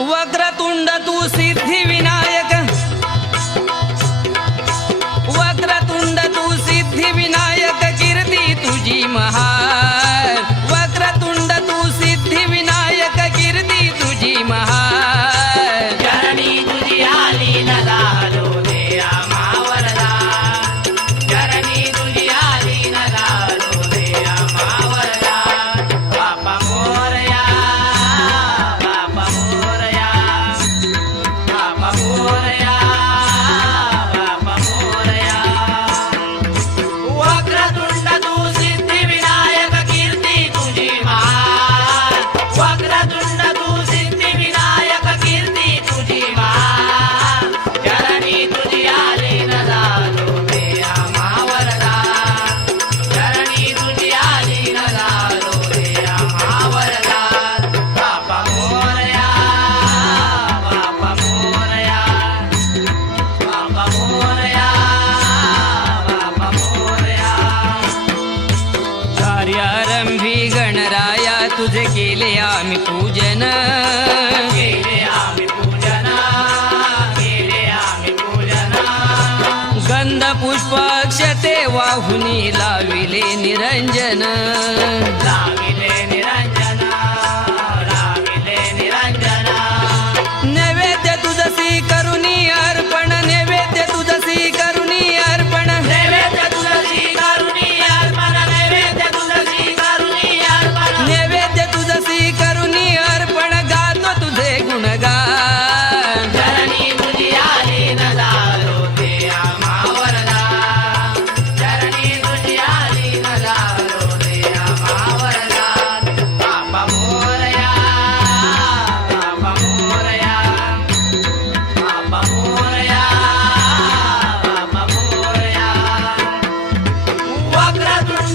वक्रतुंड तू सिद्धिविनायक कार्यारंभी गणराया तुझे केले आम्ही पूजन. गंध पुष्पाक्षते वाहुनी लाविले निरंजन.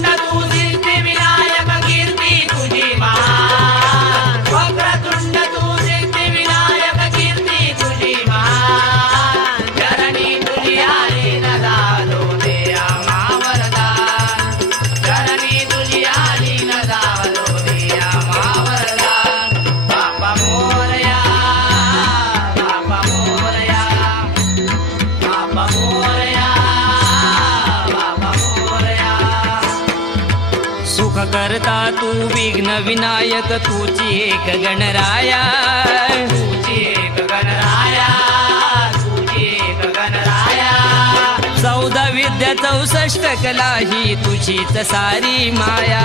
Nadu करता तू विघ्न विनायक तूची एक गणराया. चौदा विद्या चौसष्ट कला ही तुझी सारी माया.